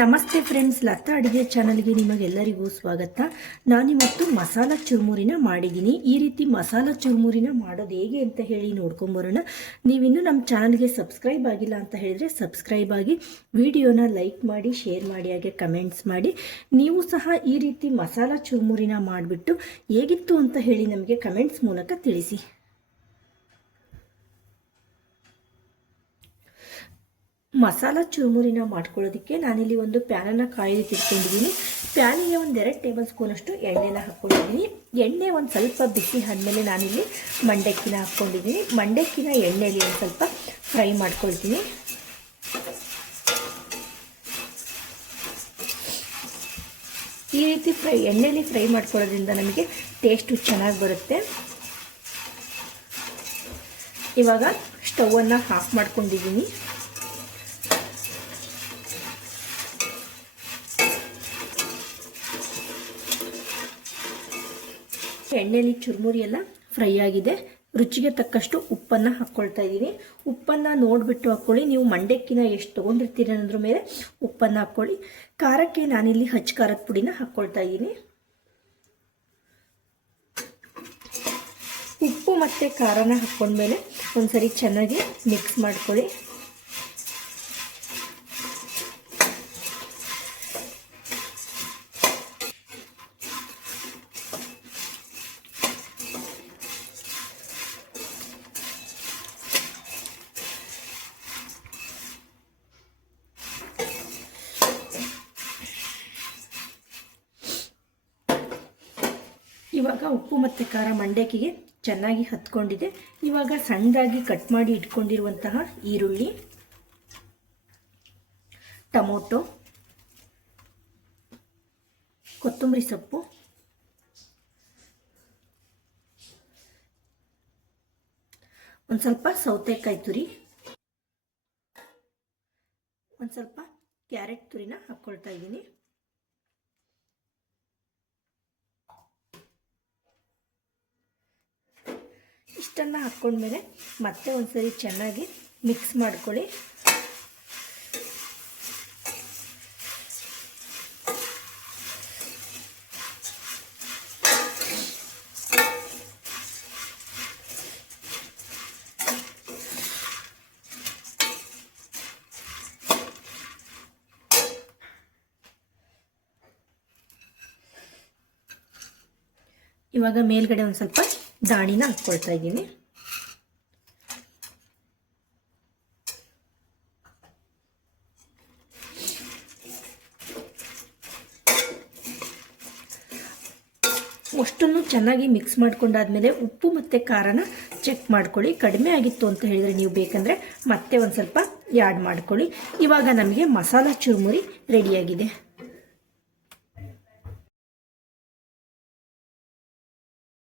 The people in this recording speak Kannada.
ನಮಸ್ತೆ ಫ್ರೆಂಡ್ಸ್, ಲತಾ ಅಡುಗೆ ಚಾನಲ್ಗೆ ನಿಮಗೆಲ್ಲರಿಗೂ ಸ್ವಾಗತ. ನಾನಿವತ್ತು ಮಸಾಲ ಚುರುಮುರಿನ ಮಾಡಿದ್ದೀನಿ. ಈ ರೀತಿ ಮಸಾಲ ಚುರುಮುರಿನ ಮಾಡೋದು ಹೇಗೆ ಅಂತ ಹೇಳಿ ನೋಡ್ಕೊಂಬರೋಣ ನೀವಿನ್ನೂ ನಮ್ಮ ಚಾನಲ್ಗೆ ಸಬ್ಸ್ಕ್ರೈಬ್ ಆಗಿಲ್ಲ ಅಂತ ಹೇಳಿದರೆ ಸಬ್ಸ್ಕ್ರೈಬ್ ಆಗಿ ವಿಡಿಯೋನ ಲೈಕ್ ಮಾಡಿ, ಶೇರ್ ಮಾಡಿ, ಹಾಗೆ ಕಮೆಂಟ್ಸ್ ಮಾಡಿ. ನೀವು ಸಹ ಈ ರೀತಿ ಮಸಾಲ ಚುರುಮುರಿನ ಮಾಡಿಬಿಟ್ಟು ಹೇಗಿತ್ತು ಅಂತ ಹೇಳಿ ನಮಗೆ ಕಮೆಂಟ್ಸ್ ಮೂಲಕ ತಿಳಿಸಿ. ಮಸಾಲ ಚುರುಮುರಿನ ಮಾಡ್ಕೊಳ್ಳೋದಕ್ಕೆ ನಾನಿಲ್ಲಿ ಒಂದು ಪ್ಯಾನನ್ನು ಕಾಯಿ ತಿಳ್ಕೊಂಡಿದ್ದೀನಿ ಪ್ಯಾನಿಗೆ ಒಂದು ಎರಡು ಟೇಬಲ್ ಸ್ಪೂನಷ್ಟು ಎಣ್ಣೆನ ಹಾಕ್ಕೊಂಡಿದ್ದೀನಿ. ಎಣ್ಣೆ ಒಂದು ಸ್ವಲ್ಪ ಬಿಸಿ ಆದಮೇಲೆ ನಾನಿಲ್ಲಿ ಮಂಡಕ್ಕಿನ ಹಾಕ್ಕೊಂಡಿದ್ದೀನಿ. ಮಂಡಕ್ಕಿನ ಎಣ್ಣೆಯಲ್ಲಿ ಒಂದು ಸ್ವಲ್ಪ ಫ್ರೈ ಮಾಡ್ಕೊಳ್ತೀನಿ. ಈ ರೀತಿ ಫ್ರೈ ಎಣ್ಣೆಯಲ್ಲಿ ಫ್ರೈ ಮಾಡ್ಕೊಳ್ಳೋದ್ರಿಂದ ನಮಗೆ ಟೇಸ್ಟು ಚೆನ್ನಾಗಿ ಬರುತ್ತೆ. ಇವಾಗ ಸ್ಟವನ್ನು ಆಫ್ ಮಾಡ್ಕೊಂಡಿದ್ದೀನಿ. ಎಣ್ಣೆಲಿ ಚುರುಮುರಿ ಎಲ್ಲ ಫ್ರೈ ಆಗಿದೆ. ರುಚಿಗೆ ತಕ್ಕಷ್ಟು ಉಪ್ಪನ್ನು ಹಾಕ್ಕೊಳ್ತಾ ಇದ್ದೀನಿ ಉಪ್ಪನ್ನು ನೋಡಿಬಿಟ್ಟು ಹಾಕ್ಕೊಳ್ಳಿ ನೀವು ಮಂಡಕ್ಕಿನ ಎಷ್ಟು ತೊಗೊಂಡಿರ್ತೀರಿ ಅನ್ನೋದ್ರ ಮೇಲೆ ಉಪ್ಪನ್ನು ಹಾಕ್ಕೊಳ್ಳಿ ಖಾರಕ್ಕೆ ನಾನಿಲ್ಲಿ ಹಚ್ಚ ಖಾರದ ಪುಡಿನ ಹಾಕ್ಕೊಳ್ತಾ ಇದ್ದೀನಿ ಉಪ್ಪು ಮತ್ತು ಖಾರನ ಹಾಕ್ಕೊಂಡ್ಮೇಲೆ ಒಂದ್ಸರಿ ಚೆನ್ನಾಗಿ ಮಿಕ್ಸ್ ಮಾಡ್ಕೊಳ್ಳಿ. ಇವಾಗ ಉಪ್ಪು ಮತ್ತು ಖಾರ ಮಂಡಕ್ಕಿಗೆ ಚೆನ್ನಾಗಿ ಹತ್ಕೊಂಡಿದೆ. ಇವಾಗ ಸಣ್ಣದಾಗಿ ಕಟ್ ಮಾಡಿ ಇಟ್ಕೊಂಡಿರುವಂತಹ ಈರುಳ್ಳಿ, ಟೊಮೊಟೊ, ಕೊತ್ತಂಬರಿ ಸೊಪ್ಪು, ಒಂದು ಸ್ವಲ್ಪ ಸೌತೆಕಾಯಿ ತುರಿ, ಒಂದು ಸ್ವಲ್ಪ ಕ್ಯಾರೆಟ್ ತುರಿನ ಹಾಕ್ಕೊಳ್ತಾ ಇದ್ದೀನಿ. ಇಷ್ಟನ್ನು ಹಾಕ್ಕೊಂಡ್ಮೇಲೆ ಮತ್ತೆ ಒಂದ್ಸರಿ ಚೆನ್ನಾಗಿ ಮಿಕ್ಸ್ ಮಾಡ್ಕೊಳ್ಳಿ. ಇವಾಗ ಮೇಲ್ಗಡೆ ಒಂದು ಸ್ವಲ್ಪ ದಾಣಿನ ಹಾಕ್ಕೊಳ್ತಾ ಇದ್ದೀನಿ. ಅಷ್ಟನ್ನು ಚೆನ್ನಾಗಿ ಮಿಕ್ಸ್ ಮಾಡ್ಕೊಂಡಾದ್ಮೇಲೆ ಉಪ್ಪು ಮತ್ತು ಖಾರನ ಚೆಕ್ ಮಾಡ್ಕೊಳ್ಳಿ. ಕಡಿಮೆ ಆಗಿತ್ತು ಅಂತ ಹೇಳಿದರೆ ನೀವು ಬೇಕಂದರೆ ಮತ್ತೆ ಒಂದು ಸ್ವಲ್ಪ ಯಾಡ್ ಮಾಡ್ಕೊಳ್ಳಿ. ಇವಾಗ ನಮಗೆ ಮಸಾಲ ಚುರುಮುರಿ ರೆಡಿಯಾಗಿದೆ